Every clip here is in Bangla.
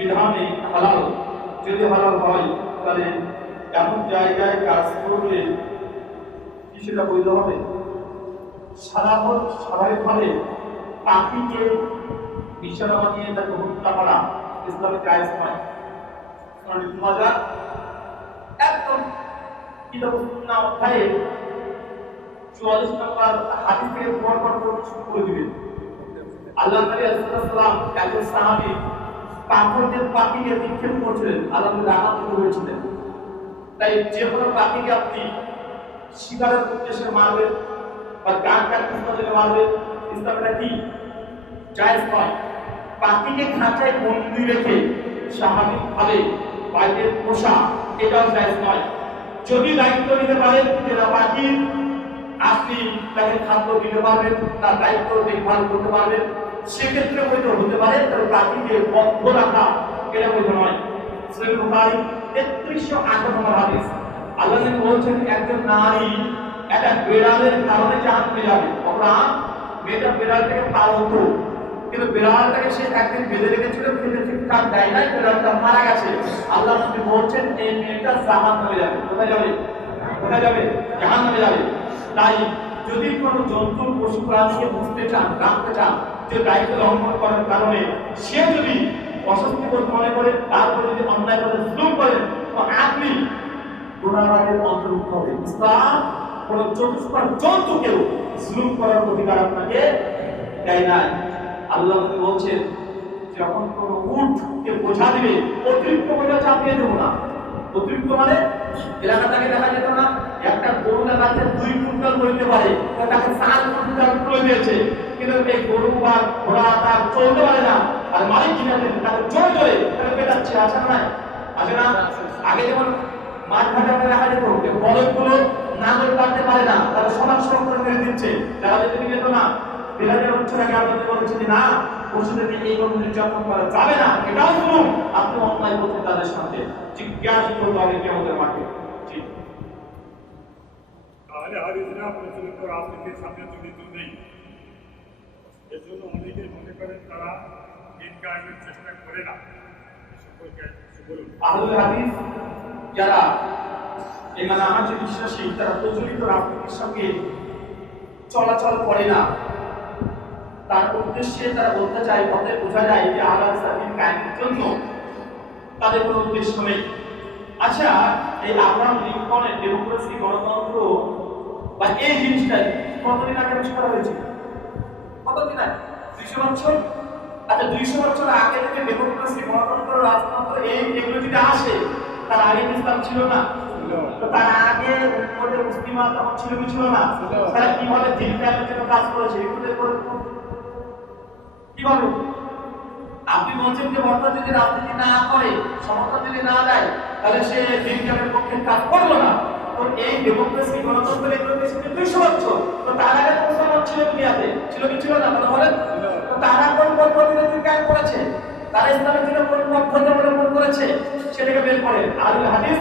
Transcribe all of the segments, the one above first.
বিধানে হালাল। যদি হালাল হয় তাহলে এমন জায়গায় কাজ করলে কি সেটা বৈধ হবে? সাধারণ স্বাভাবিকভাবে পাখিকে বিছানা বানিয়ে তাকে হত্যা করা নয়। কারণ একদম কিতাব অধ্যায়ে চুয়াল্লিশ নম্বর হাদিস প্রমাণ করা শুরু করে দিবেন। আল্লাহ নবী আলাইহিসসালাম একজন সাহাবী পাথরদের পাখিকে নিক্ষেপ করছিলেন। আল্লাহ নবী রাগাত হয়েছিলেন। তাই যে কোনো পাখিকে আপনি শিকারের উদ্দেশ্যে মারবেন বা গান কাটতে জন্য মারবেন। ইসলামটা কি? জায়েজ নয়। পাখিকে খাঁচায় বন্দি রেখে স্বাভাবিকভাবে বাইরে পোষা এটাও জায়েজ নয়। যদি দায়িত্ব নিতে পারেন পাখির আপনি তাকে খাদ্য দিতে পারবেন, তার দায়িত্ব দেখভাল করতে পারবেন। সেক্ষেত্রে হয়তো হতে পারে, তার প্রাকৃতিক বদ্ধ রাখা এটা বৈধ নয় আল্লাহ বলছেন, একজন নারী একটা বিড়ালের কারণে যাবে। মেয়েটা কিন্তু সে একদিন বেঁধে দেয় নাই, বিড়ালটা মারা গেছে। আল্লাহ বলছেন, এই মেয়েটা জাহান্নামে যাবে। কোথায় যাবে? কোথায় যাবে? জাহান্নামে যাবে। তাই যদি কোনো জন্তু, পশু, প্রাণীকে বুঝতে চান জানতে চান, যে দায়িত্ব লঙ্ঘন করার কারণে সে যদি অস্বস্তি বোধ মনে করে, তারপর যদি অন্যায় করে, জুলুম করেন তো আপনি গুণাগারের অন্তর্ভুক্ত হবে ইসলাম কোন চতুষ্পদ জন্তুকেও জুলুম করার অধিকার আপনাকে দেয় নাই। আল্লাহ বলছেন, যখন কোন উটকে বোঝা দিবে, অতিরিক্ত বোঝা চাপিয়ে দেবো না। অতিরিক্ত মানে এলাকাটাকে দেখা যেত না। একটা গরু দেখাচ্ছে দুই কুইন্টাল বইতে পারে। তো তাকে চার কুইন্টাল তুলে দিয়েছে। কিন্তু এই গরু বা ঘোড়া তার চলতে পারে না। আর মালিক কিনে তাকে জোরে জোরে তাকে পেটাচ্ছে। আছে না আছে না? আগে যেমন ঘাটে আমরা দেখা যেত যে বলদগুলো নাঙল কাটতে পারে না। তারা সমান সমান করে দিচ্ছে। যদি যেত না বিরাজের বছর আগে আমরা বলেছি না পশুদেরকে এই রকম নির্যাতন করা যাবে না। এটাও শুনুন আপনি অন্যায় করছেন তাদের সাথে। জিজ্ঞাসা করতে হবে কি আমাদের মাঠে। তাহলে হারিজরা প্রচলিত রাজনীতির সাথে জড়িত নেই। এর জন্য অনেকে মনে করেন তারা দিন কায়েমের চেষ্টা করে না। আহলুল হাদিস যারা এখানে আমার যে বিশ্বাসী তারা প্রচলিত রাজনীতির সঙ্গে চলাচল করে না। তার উদ্দেশ্যে তারা বলতে চায় পথে বোঝা যায় যে আল্লাহ সাবিন কায়েমের জন্য তাদের কোনো উদ্দেশ্য নেই। আচ্ছা এই আব্রাহাম লিঙ্কনের ডেমোক্রেসি গণতন্ত্র বা এই জিনিসটা কতদিন আগে আবিষ্কার হয়েছে? কতদিন আগে? দুইশো বছর? আচ্ছা দুইশো বছর আগে থেকে ডেমোক্রেসি গণতন্ত্র রাজতন্ত্র এই এগুলো যদি আসে তার আগে ইসলাম ছিল না। তো তার আগে মুসলিমা তখন ছিল কি ছিল না? তারা কীভাবে দিন কাজ করেছে এগুলো করে কীভাবে আপনি বলছেন যে বর্তমান যদি রাজনীতি না করে সমর্থন যদি না দেয়, তাহলে সে কায়েমের পক্ষে কাজ করল না। এই ডেমোক্রেসি গণতন্ত্র এগুলো তো তার আগে কি তারা কোন পদ্ধতিতে দিন করেছে? তারা করেছে? সেটাকে বের করে আর হাদিস,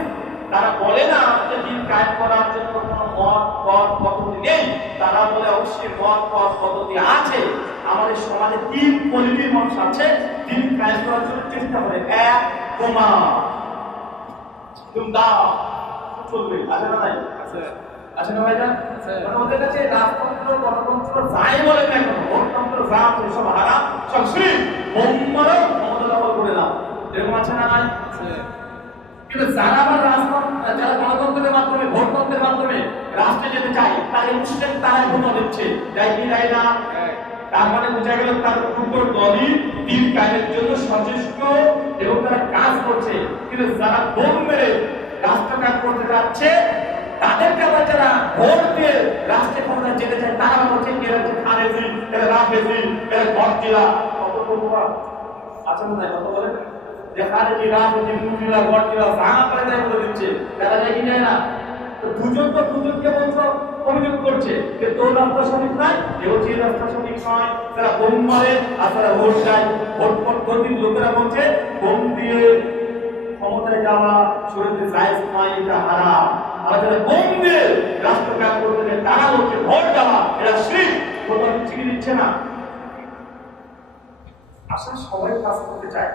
তারা বলে না যে দিন কায়েম করার জন্য কোনো মত পথ পদ্ধতি নেই। তারা বলে অবশ্যই মত পথ পদ্ধতি আছে। আমাদের সমাজে তিন পলিটির মানুষ আছে কায়েম করার জন্য চেষ্টা করে। এক দুমদা। চলবে। আছে না নাই? আছে। না ভাইজান? মানে কাছে রাজতন্ত্র গণতন্ত্র যাই বলে না কেন গণতন্ত্র যা আছে সব হারাম সব শ্রী বোমারও ক্ষমতা দখল করে দাও এরকম আছে না নাই? কিন্তু যারা আবার রাজতন্ত্র যারা গণতন্ত্রের মাধ্যমে ভোটতন্ত্রের মাধ্যমে রাষ্ট্রে যেতে চায় তার মুসলিম তারাই ভোট দিচ্ছে। যাই কি না তার মানে বোঝা গেল তার দুটো দলই দিন কাজের জন্য সচেষ্ট এবং তারা কাজ করছে। কিন্তু যারা বোম মেরে রাষ্ট্র কাজ করতে যাচ্ছে, তাদেরকে আবার যারা ভোট দিয়ে রাষ্ট্রে ক্ষমতায় যেতে চায়, তারা বলছে এরা হচ্ছে খারেজি এরা রাফেজি, এরা আচ্ছা মনে হয় কত বলেন। যে খারেজি রাফেজি ভাঙা করে দেয় বলে দিচ্ছে, তারা কি যায় না। দুজন তো দুজনকে বলছো অভিযোগ করছে যে তোর রাস্তা সঠিক নয় এ যে রাস্তা সঠিক নয়, তারা বোম মারে আর তারা ভোট চায়। ভোট পদ্ধতির লোকেরা বলছে, বোম দিয়ে ক্ষমতায় যাওয়া শরীরে জায়েজ নয়, এটা আর যারা বোম দিয়ে করতে তারা হচ্ছে ভোট দেওয়া এটা শ্রী প্রতিশ্রুতি দিচ্ছে না। আসলে সবাই কাজ করতে চায়,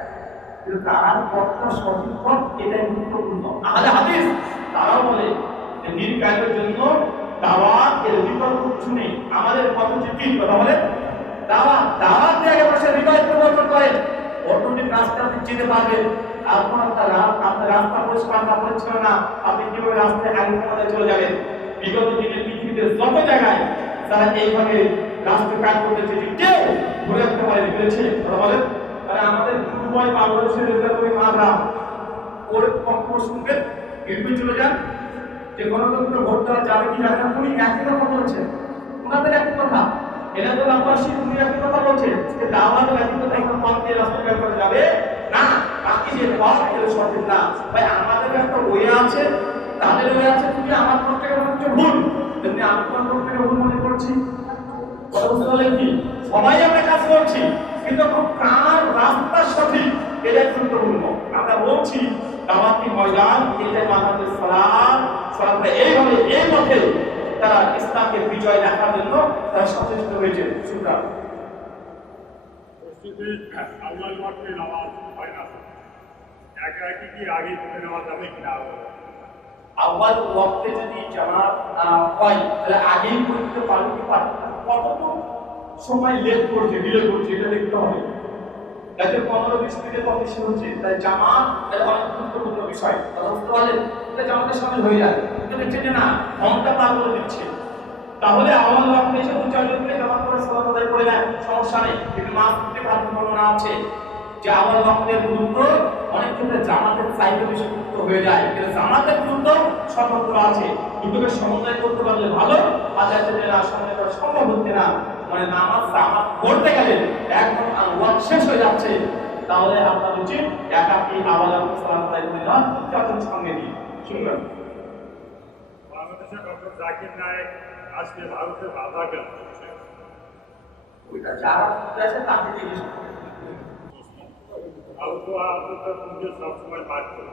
কিন্তু তার পথটা সঠিক পথ, এটাই গুরুত্বপূর্ণ। আহলে হাদিস, তারাও বলে নীল জন্য দাওয়াত, এর বিকল্প কিছু নেই। আমাদের পথ হচ্ছে কথা বলে দাওয়াত দাওয়াত দিয়ে আগে বসে হৃদয় পরিবর্তন করেন। অটোমেটিক রাস্তা আপনি চিনতে পারবেন। আপনার আপনার রাস্তা পরিষ্কার না পরিচ্ছন্ন না, আপনি কীভাবে রাস্তায় আগে ক্ষমতায় চলে যাবেন? বিগত দিনে পৃথিবীতে যত জায়গায় তারা এইভাবে রাস্তা কাজ করতেছে যে কেউ ঘুরে আসতে পারে পেরেছে কথা বলেন। তাহলে আমাদের পূর্বয় বাংলাদেশের মাদ্রাম। ওর বক্তব্য শুনবেন এরপরে চলে যান। যে গণতন্ত্র ভোট দেওয়া যাবে কি যাবে না, উনি একই কথা বলছেন। ওনাদের একই কথা। এরা তো আব্বাসী, উনি একই কথা বলছেন যে দাওয়াত একই কথা একদম পথ দিয়ে রাস্তা বের করা যাবে? না, বাকি যে পথ, এগুলো সঠিক না। ভাই, আমাদের একটা ওয়ে আছে। তাদের ওয়ে আছে তুমি আমার মনে হচ্ছে ভুল। তেমনি আমি তোমার পথ ভুল মনে করছি। সবাই আমরা কাজ করছি, কিন্তু খুব কার রাস্তা সঠিক এটা গুরুত্বপূর্ণ। আমরা বলছি দাওয়াতি ময়দান এটা আমাদের সালাম সালামটা এইভাবে এই পথে তারা ইসলামকে বিজয় জন্য তারা সচেষ্ট হয়েছে। সুতরাং মসজিদে আল্লাহর নামাজ হয় না। একা একই কি আগে করে নেওয়া যাবে কিনা আওয়াল ওয়াক্তে যদি জামাত হয় তাহলে আগেই করতে পারবে কি পারবে কতটুকু সময় লেট করছে ডিলে করছে এটা দেখতে হবে। যাতে পনেরো বিশ মিনিটের পর বেশি হচ্ছে। তাই জামাত এটা অনেক গুরুত্বপূর্ণ বিষয়। কথা বুঝতে পারলেন এটা জামাতের সামিল হয়ে যায়। কিন্তু দেখছে না ঘণ্টা পার করে দিচ্ছে? তাহলে আওয়াল ওয়াক্তে এসে চারজন মিলে জামাত করে সালাত আদায় করে নেয় সমস্যা নেই। কিন্তু মাস থেকে ভালো আছে যে আওয়াল ওয়াক্তের গুরুত্ব। অনেক ক্ষেত্রে জামাতের চাইতে বেশি গুরুত্ব হয়ে যায়। কিন্তু জামাতের গুরুত্ব সর্বত্র আছে। দুটোকে সমন্বয় করতে পারলে ভালো, আর যাতে করা সম্ভব হচ্ছে না। মানে নামাজ জামাত করতে গেলে একদম ওয়াক শেষ হয়ে যাচ্ছে। তাহলে আপনার উচিত একাকি আওয়াল ওয়াক্তে সালাত আদায় নেওয়া যখন সঙ্গে নিয়ে। শুনবেন। বাংলাদেশের ডক্টর জাকির নায়েক আজকে ভারতের বাধা কেন ওইটা যারা আছে তাকে জিজ্ঞেস সবসময় পাঠ করে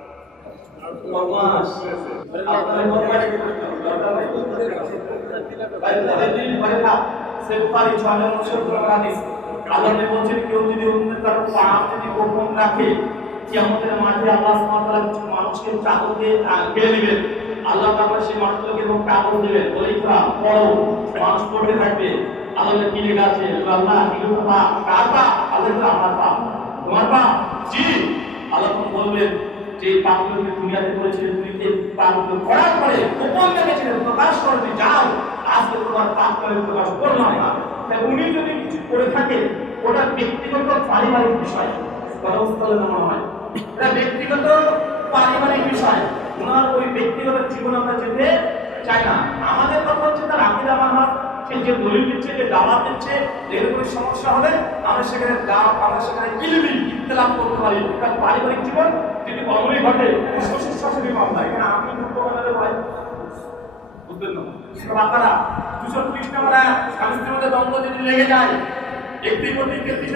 আপনার সেফপারি ছয় নম্বর সূত্র হাদিস। বলছেন, কেউ যদি অন্যের কারও পাপ যদি গোপন রাখে, কিয়ামতের মাঠে আল্লাহ তাআলা মানুষকে চাদর দিয়ে পেয়ে দিবেন। আল্লাহ তাআলা সেই মানুষগুলোকে এবং কাপড় দেবেন। ইকরা পড়ো মানুষ পড়তে থাকবে। আল্লাহ কি লেখা আছে? আল্লাহ এগুলো পা কার পা? আমার পা। তোমার পা? জি। আল্লাহ বলবেন যে পাপগুলোকে দুনিয়াতে করেছিলেন তুমি এই পাপগুলো করার পরে গোপন রেখেছিলেন প্রকাশ করবে যাও। আজকে তোমার করে প্রকাশ করলাম না। তাই উনি যদি কিছু করে থাকে ওটা ব্যক্তিগত পারিবারিক বিষয়। কথা মনে হয়। এটা ব্যক্তিগত পারিবারিক বিষয়। ওনার ওই ব্যক্তিগত জীবন আমরা যেতে চাই না। আমাদের কথা হচ্ছে তার আকিদা মানহার সে যে দলিল দিচ্ছে, যে দাওয়াত দিচ্ছে এরকম সমস্যা হবে, আমরা সেখানে দাও আমরা সেখানে ইলমি ইতলাপ করতে পারি। তার পারিবারিক জীবন, যদি অমনি ঘটে শ্বশুর শাশুড়ি মামলা এখানে আপনি বানালে ভাই আপনারা দুশো ত্রিশ স্বামী স্ত্রীর মধ্যে দ্বন্দ্ব যদি লেগে যায়, একটি প্রতি তেত্রিশ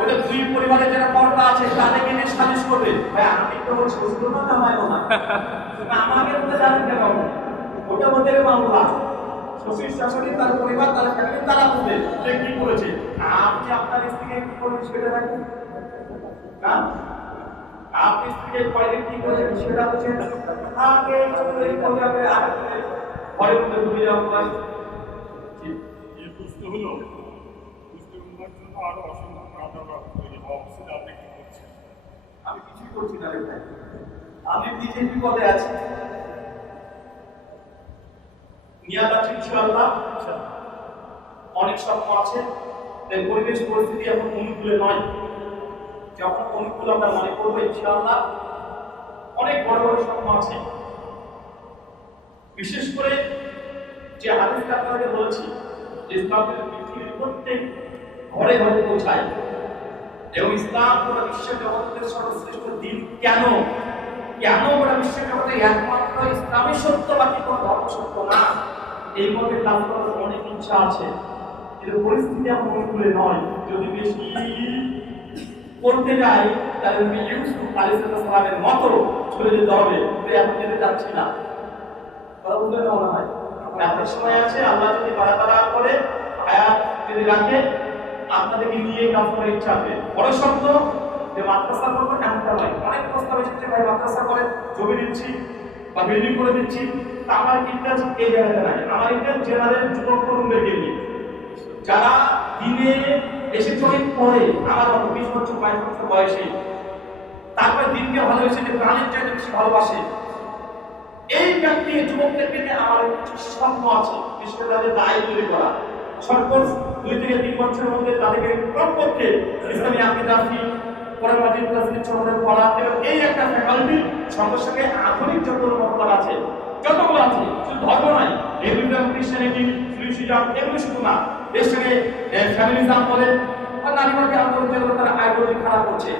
ওদের দুই পরিবারের যারা পর্দা আছে, তাদেরকে নিয়ে সালিশ করবে। আমি তো শ্বশুর না না আমাকে মধ্যে জানেন কেন? ওটা ওদের মামলা। শ্বশুর শাশুড়ি, তার পরিবার, তার ফ্যামিলি তারা বুঝবে সে কি করেছে। আপনি আপনার স্ত্রীকে কি করবেন সেটা রাখুন? না আপনি স্ত্রীকে কয়দিন কি করেছেন সেটা হচ্ছে আগে আর যাওয়া হয় বুঝতে হলো? বুঝতে হওয়ার জন্য আরও অসংখ্য প্রাণারা তৈরি হওয়া উচিত। আপনি কি করছেন? আমি কিছুই করছি না রে ভাই। আমি বিজেপি পদে আছি। নিয়াত আছে ইনশাআল্লাহ। অনেক স্বপ্ন আছে তাই পরিবেশ পরিস্থিতি এখন অনুকূলে নয়। যখন অনুকূল আমরা মনে করব ইনশাআল্লাহ। অনেক বড় বড় স্বপ্ন আছে বিশেষ করে যে হাদিসটা আপনাদের বলেছি, যে ইসলামের পৃথিবীর প্রত্যেক ঘরে ঘরে পৌঁছায়। এবং ইসলাম গোটা বিশ্ব জগতের সর্বশ্রেষ্ঠ দিন। কেন? কেন গোটা বিশ্বের জগতে একমাত্র ইসলামী সত্য বাকি কোনো ধর্ম সত্য না? এই মতে কাজ করার অনেক ইচ্ছা আছে। কিন্তু পরিস্থিতি এখন অনুকূলে নয়, যদি বেশি করতে যাই, তাহলে ইউসুফ আলাইসালামের মতো চলে যেতে হবে। এখন যেতে চাচ্ছি না। কথা মনে হয়। আপনার সময় আছে, আল্লাহ যদি বাড়া তারা করে আয়াত যদি রাখে, আপনাদেরকে নিয়ে কাজ করার ইচ্ছা আছে। বড় শব্দ যে মাদ্রাসা করব এমনটা নয়। অনেক প্রস্তাব এসেছে মাদ্রাসা করে জমি দিচ্ছি বা বিল্ডিং করে দিচ্ছি। তা আমার ইন্টারেস্ট এই জায়গাতে নাই। আমার ইন্টারেস্ট জেনারেল যুবক তরুণদেরকে নিয়ে। যারা দিনে এসে চলে পড়ে আমার বিশ বছর, বাইশ বছর বয়সে, তারপরে দিনকে ভালোবেসে যে প্রাণের চাইতে বেশি ভালোবাসে এই ব্যক্তি যুবকদেরকে নিয়ে আমার স্বপ্ন আছে। বিশেষ করে তাদের দায় তৈরি করা। সর্বোচ্চ দুই থেকে তিন বছরের মধ্যে তাদেরকে কমপক্ষে ইসলামী আকিদাফি পরে মাটির ক্লাসের ছোটদের পড়া এবং এই একটা ফ্যাকাল্টি সঙ্গে আধুনিক যতগুলো মতবাদ আছে, যতগুলো আছে, শুধু ধর্ম নয় হিন্দুইজম খ্রিস্টানিটি সুইসিজম এগুলো শুধু না এর সঙ্গে ফ্যামিলিজম বলেন বা নারীবাদী যেগুলো তারা আইডিওলজি খারাপ করছে।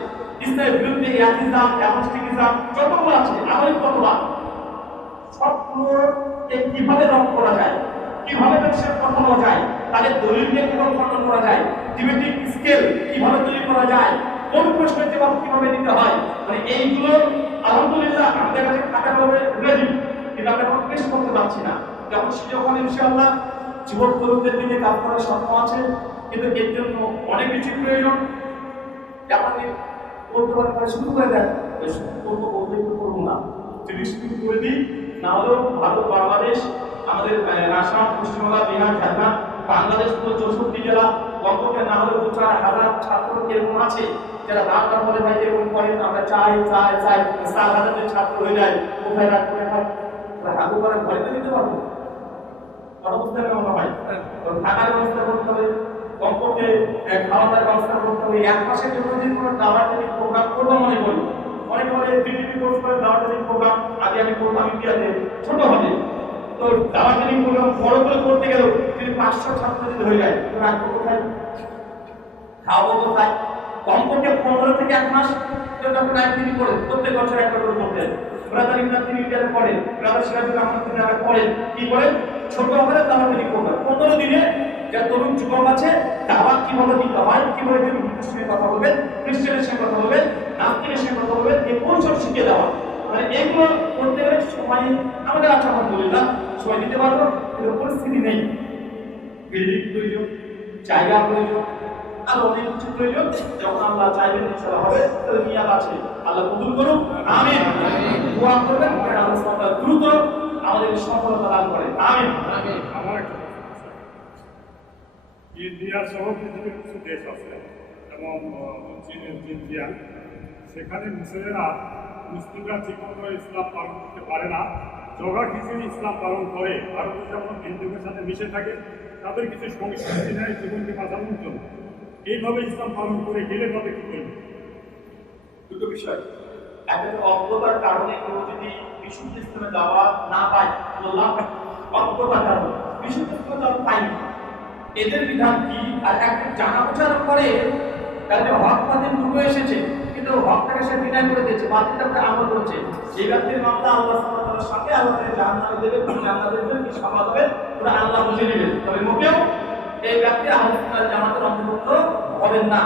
ইসলামের বিরুদ্ধে ইয়াতিজম অ্যাগনস্টিকিজম যতগুলো আছে, আধুনিক মতবাদ সবগুলোকে কীভাবে রং করা যায়, কীভাবে কথা বলা যায়, তাদের দলিলকে কীভাবে খণ্ডন করা যায় ডিবেটিং স্কেল কীভাবে তৈরি করা যায়, কোন প্রশ্নের জবাব কীভাবে দিতে হয় মানে এইগুলো আলহামদুলিল্লাহ আমাদের কাছে খাতাভাবে রেডি কিন্তু আমরা এখন পেশ করতে পারছি না। যখন সুযোগ হবে ইনশাআল্লাহ যুবক তরুণদের দিকে কাজ করার স্বপ্ন আছে, কিন্তু এর জন্য অনেক কিছু প্রয়োজন। আপনাকে বলতে পারেন শুরু করে দেন করব বলতে করব না। যদি শুরু করে দিই না হলেও ভারত বাংলাদেশ, আমাদের আসাম পশ্চিমবাংলা বিহার, ঝাড়খণ্ড, বাংলাদেশ পুরো চৌষট্টি জেলা কমপক্ষে না হলেও চার হাজার ছাত্র এরকম আছে, যারা বারবার বলে, ভাই, এরকম করেন, আমরা চাই চাই চাই চার হাজার যদি ছাত্র হয়ে যায়, কোথায় রাখব হয়? হাগু করে ঘরে তো দিতে পারব? হবে মনে হয় থাকার ব্যবস্থা করতে হবে, কমপক্ষে খাওয়া দাওয়ার ব্যবস্থা করতে হবে, এক মাসের জন্য যদি কোনো দাওয়া যদি প্রোগ্রাম করব মনে করি অনেকে বলে বিটিপি কোর্স করে দাওয়া যদি প্রোগ্রাম আগে আমি করতাম ইন্ডিয়াতে, ছোট হবে। তো দাওয়া প্রোগ্রাম বড় করে করতে গেলেও যদি পাঁচশো ছাত্র যদি হয়ে যায় রাখব কোথায়? খাওয়াবো কোথায়? কমপক্ষে পনেরো থেকে এক মাস তিনি করেন, প্রত্যেক বছর একবার করে করতেন ব্রাদার ইমরান তিনি ইন্ডিয়াতে পড়েন, ব্রাদার সিরাজুল আহমদ তিনি আগে পড়েন। কি করেন? ছোট আকারে তারা তিনি করবেন পনেরো দিনে যে তরুণ যুবক আছে দাওয়াত কীভাবে দিতে হয়, কীভাবে তিনি হিন্দুর সঙ্গে কথা বলবেন খ্রিস্টানের সঙ্গে কথা বলবেন। নাস্তিকের সঙ্গে কথা বলবেন এই কৌশল শিখে দেওয়া। মানে এগুলো করতে গেলে সময় আমাদের আছে আলহামদুলিল্লাহ। সময় দিতে পারব কিন্তু পরিস্থিতি নেই। বিল্ডিং প্রয়োজন জায়গা প্রয়োজন আর অনেক কিছু প্রয়োজন। যখন আল্লাহ চাইবেন ইনশাআল্লাহ হবে তাহলে নিয়াত আছে। আল্লাহ কবুল করুন আমিন। দোয়া করবেন আল্লাহ দ্রুত আমাদের সফলতা দান করে আমার আছে। ইন্ডিয়া সহ পৃথিবীর কিছু দেশ আছে যেমন চীনের জিনজিয়াং সেখানে মুসলিমরা মুসলিমরা ঠিকমতো ইসলাম পালন করতে পারে না। জগা কিছু ইসলাম পালন করে। ভারতে যেমন হিন্দুদের সাথে মিশে থাকে, তাদের কিছু সংস্কৃতি নেয় জীবনকে বাঁচানোর জন্য। এইভাবে ইসলাম পালন করে গেলে তবে কি করবে? দুটো বিষয়। এখন অজ্ঞতার কারণে কেউ যদি বিশুদ্ধ ইসলামে দাওয়া না পায় অজ্ঞতার কারণে। বিশুদ্ধ ইসলামে দাওয়া পায়নি এদের বিধান কি? আর একটা জানা বোঝার পরে যে হক পথে ঢুকে এসেছে। কিন্তু হকটাকে সে বিনয় করে দিয়েছে বাতিলটাকে আমল করেছে। সেই ব্যক্তির মামলা আল্লাহ তাআলার সাথে আল্লাহ জাহান্নামে দেবে জান্নাতে দেবে কি সামাল দেবে ওটা আল্লাহ বুঝে নেবেন তবে মোটেও এই ব্যক্তি সুন্নাত জামাতের অন্তর্ভুক্ত হবেন না।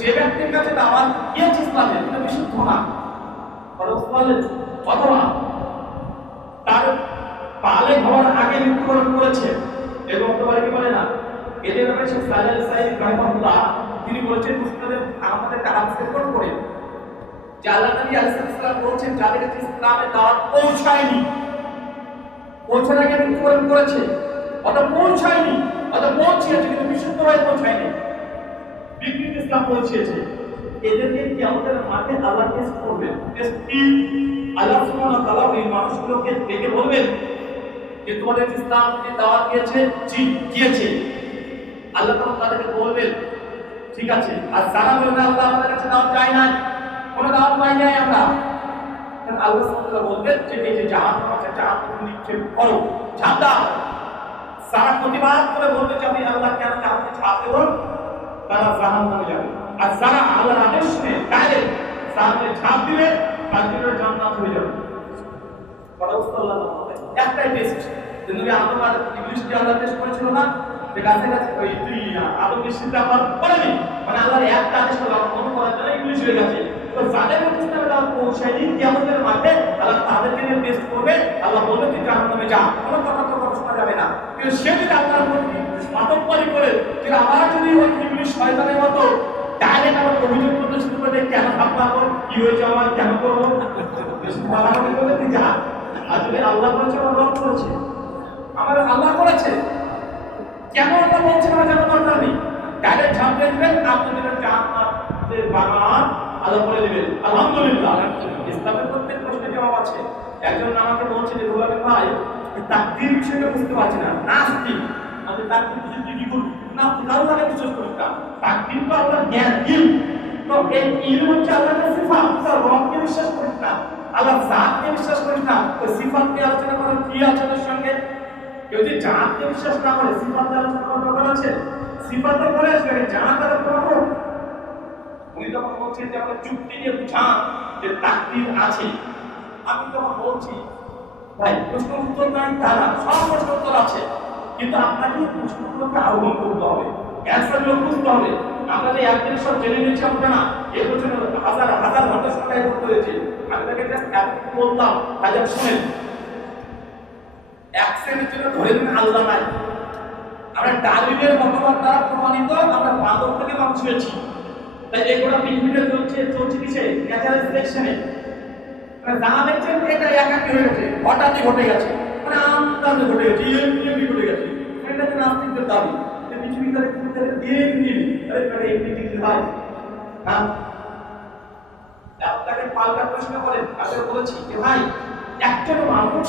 যে ব্যক্তির কাছে দাওয়াত গিয়েছে ইসলামে কিন্তু বিশুদ্ধ না? অথবা তার পালে হওয়ার আগে মৃত্যুবরণ করেছে। এরকম হতে পারে কি পারে না? এদের ব্যাপারে শেখ সাহেব সাহেব রহমাতুল্লাহ তিনি বলেছেন, মুসলিমদের আমাদের একটা হাদিসে করে আল্লাহ নবী আলাইহিস বলছেন, যাদের কাছে ইসলামের দাওয়াত পৌঁছায়নি পৌঁছার আগে মৃত্যুবরণ করেছে অথবা পৌঁছায়নি অথবা পৌঁছিয়েছে, কিন্তু বিশুদ্ধভাবে পৌঁছায়নি। বিকৃত ইসলাম পৌঁছেছে এদেরকে কি আমাদের মাঠে আল্লাহ টেস্ট করবেন। টেস্ট কি? আল্লাহ সুবহানাহু তাআলা এই মানুষগুলোকে দেখে বলবেন যে, তোমাদের ইসলাম যে দাওয়াত দিয়েছে জি দিয়েছে আল্লাহ তখন তাদেরকে বলবেন ঠিক আছে। আর যারা বলবে আল্লাহ আমাদের কাছে দাওয়াত চাই না কোনো দাওয়াত পাই নাই আমরা। আল্লাহ তাআলা বলবেন যে, এই যে জাহান্নাম আছে জাহান্নাম নিক্ষেপ করো, ঝাঁপ দাও। সারা প্রতিবাদ করে বলবে যে, আমি আল্লাহ কেন জাহান্নামে ঝাঁপ দেবো? তারা জাহান্নামে যাবে। আর যারা আল্লাহর আদেশ শুনে ডাইরেক্ট জাহান্নামে ঝাঁপ দিবে, তার জন্য জান্নাত হয়ে যাবে। কথা বুঝতে পারলাম একটাই টেস্ট যে নবী আদম আর যে আল্লাহ টেস্ট করেছিল না? যে গাছে গাছে, ওই আমার করেনি মানে আল্লাহর একটা আদেশ করলাম মনে করার জন্য ইবলিস হয়ে পৌঁছায়নি কিয়ামতের মাঠে আল্লাহ তাদেরকে নিয়ে টেস্ট করবে। আল্লাহ বলবে, তুই জাহান্নামে কোনো কথা যাবে না। সে যদি আপনার প্রতি আতঙ্কবাদী করে যে আবার যদি ওই শয়তানের মতো ডাইরেক্ট আমার অভিযোগ করতে শুরু করে কেন ভাব পাবো কি হয়েছে আমার? কেন করব? করলে তুই যা। আসলে আল্লাহ করেছে আমার করেছে। আমার আল্লাহ করেছে। কেন বলছে না দরকার নেই ডাইরেক্ট ঝাঁপড়ে বাগান বলে দিবেন। আলহামদুলিল্লাহ। ইসলামের প্রত্যেক প্রশ্নের জবাব আছে। একজন আমাকে বলছে যে ভাই তাকদির বিষয়টা বুঝতে পারছি না। নাস্তিক। আমি তাকদির বিষয়টা কি করব না কারও বিশ্বাস করিস না। তাকদির তো আল্লাহ জ্ঞান তো এই ইল হচ্ছে আল্লাহর সিফাত। তার বিশ্বাস না। আল্লাহ জাতকে বিশ্বাস না। সিফাতকে আলোচনা করার কি আছে সঙ্গে? কেউ যদি জাতকে বিশ্বাস না করে, সিফাতে দরকার আছে? সিফাত তো করে আসবে জাত আর করব উনি তখন বলছেন যে আমরা যুক্তি দিয়ে বুঝান যে তাকদির আছে। আমি তখন বলছি, ভাই, প্রশ্ন উত্তর নাই তারা, সব প্রশ্ন উত্তর আছে। কিন্তু আপনাকে এই প্রশ্নগুলোকে আহ্বান করতে হবে অ্যান্সারগুলো বুঝতে হবে। আমরা যে একদিন সব জেনে নিয়েছি আমরা না এর পেছনে হাজার হাজার ঘণ্টা সময় করতে হয়েছে। আমি তাকে বললাম হাজার শুনেন। এক সেকেন্ডের জন্য ধরে নিন আল্লাহ নাই। আমরা ডালিমের মতবাদ দ্বারা প্রমাণিত, আমরা বান্দর থেকে মানুষ হয়েছি। তাই এগুলো পৃথিবীতে চলছে চলছে কিসে? ন্যাচারাল সিলেকশনে। মানে জানা দেখছেন, এটা একাকি হয়ে গেছে। হঠাৎই ঘটে গেছে। মানে আমদানি ঘটে গেছে ইএমপি ঘটে গেছে। এটা হচ্ছে নাস্তিকদের দাবি। যে পৃথিবীতে পৃথিবীতে ইএমপি আরে মানে এমপি কি ভাই হ্যাঁ। আপনাকে পাল্টা প্রশ্ন করেন। আগে বলেছি যে, ভাই, একজন মানুষ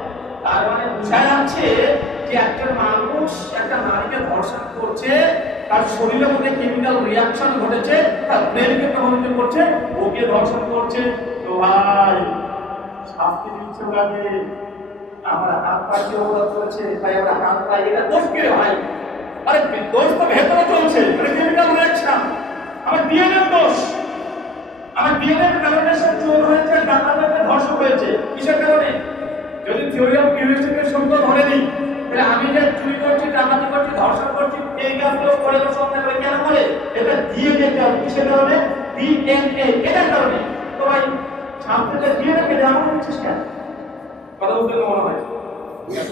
তার মানে বোঝা যাচ্ছে যে একটা মানুষ, একটা নারীকে ধর্ষণ করছে, তার শরীরের মধ্যে কেমিক্যাল রিয়াকশন ঘটেছে, তার ব্রেনকে প্রভাবিত করছে, ওকে ধর্ষণ করছে। তো ভাই, শাস্তি দিচ্ছে ওনাকে। আমরা হাত পা দিয়ে অপরাধ করেছে ভাই আমরা হাত পাই এটা দোষ কে ভাই? আরে দোষ তো ভেতরে চলছে, এটা কেমিক্যাল রিয়াকশন আমার ডিএনএ দোষ। আমার ডিএনএ কারণে সে চোর হয়েছে ডাকাত ধর্ষক হয়েছে। কিসের কারণে? যদি থিওরি অফ কিউরিওসিটির সত্য ধরে নিই তাহলে আমি যে চুরি করছি, ডাকাতি করছি, ধর্ষণ করছি, এই কাজগুলো করে তো সন্দেহ করে কেন করে? এটা ডিএনএ কারণ কিসের কারণে? ডিএনএ এটার কারণে? তো ভাই ছাত্রটা ডিএনএ কে দেওয়া হচ্ছিস কেন? কথা বলতে মনে হয়।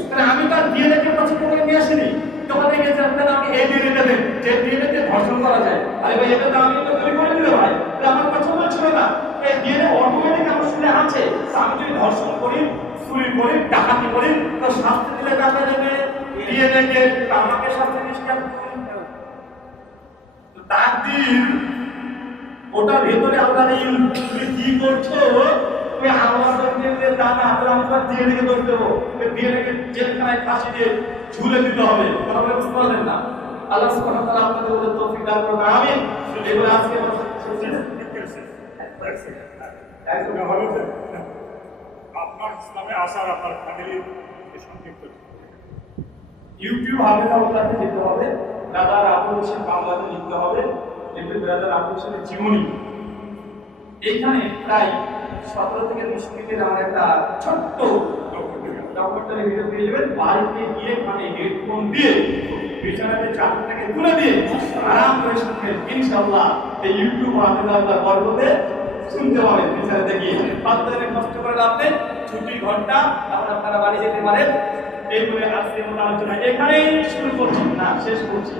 তাহলে আমি তার ডিএনএ কে পছন্দ করে নিয়ে আসিনি। তখন গেছে আপনারা আমি এই ডিএনএ দেন, যে ডিএনএ তে ধর্ষণ করা যায়। আরে ভাই, এটা তো আমি তো তৈরি করে দিলে ভাই। আমার পছন্দ ছিল না। এই ডিএনএ অটোমেটিক আমার শরীরে আছে। আমি যদি ধর্ষণ করি চুরি করি, ডাকাতি করি, তো শাস্তি দিলে কাকে দেবে? কে? তা আমাকে শাস্তি দিস কেন? তো তাকদীর ওটা ভেতরে নেই তুমি কি করছ? আমার দিয়ে তা না তাহলে আমরা দিয়ে দিকে দোষ দেবো। দিয়ে রেখে জেলখানায় ফাঁসি দিয়ে ঝুলে দিতে হবে। কথা বুঝতে পারলেন না? আল্লাহ সুবহানাহু ওয়া তাআলা আপনাদের উপরে তৌফিক দান করুন। আমিন। এগুলো আজকে হলো যে আপনার ইসলামে আসার, আপনার ফ্যামিলির সংক্ষিপ্ত ইউটিউব হাফেজাউল্লাহকে যেতে হবে। দাদার আবুল হোসেন বাংলাতে লিখতে হবে। লিখবে দাদার আবুল হোসেনের জীবনী। এইখানে প্রায় সতেরো থেকে বিশ মিনিটের আমার একটা ছোট্ট ডকুমেন্টারি ভিডিও পেয়ে যাবেন। বাড়িতে গিয়ে মানে হেডফোন দিয়ে বিছানাতে চাদর থেকে তুলে দিয়ে আরাম করে শুনবেন। ইনশাআল্লাহ এই ইউটিউব হাফেজাউল্লাহ গল্পতে শুনতে পাবেন বিছানাতে গিয়ে। পাঁচ কষ্ট করে লাভ ছুটি, ঘণ্টা, তারপর আপনারা বাড়ি যেতে পারেন। এই বলে আজকে আলোচনা এখানেই শুরু করছি। না, শেষ করছি।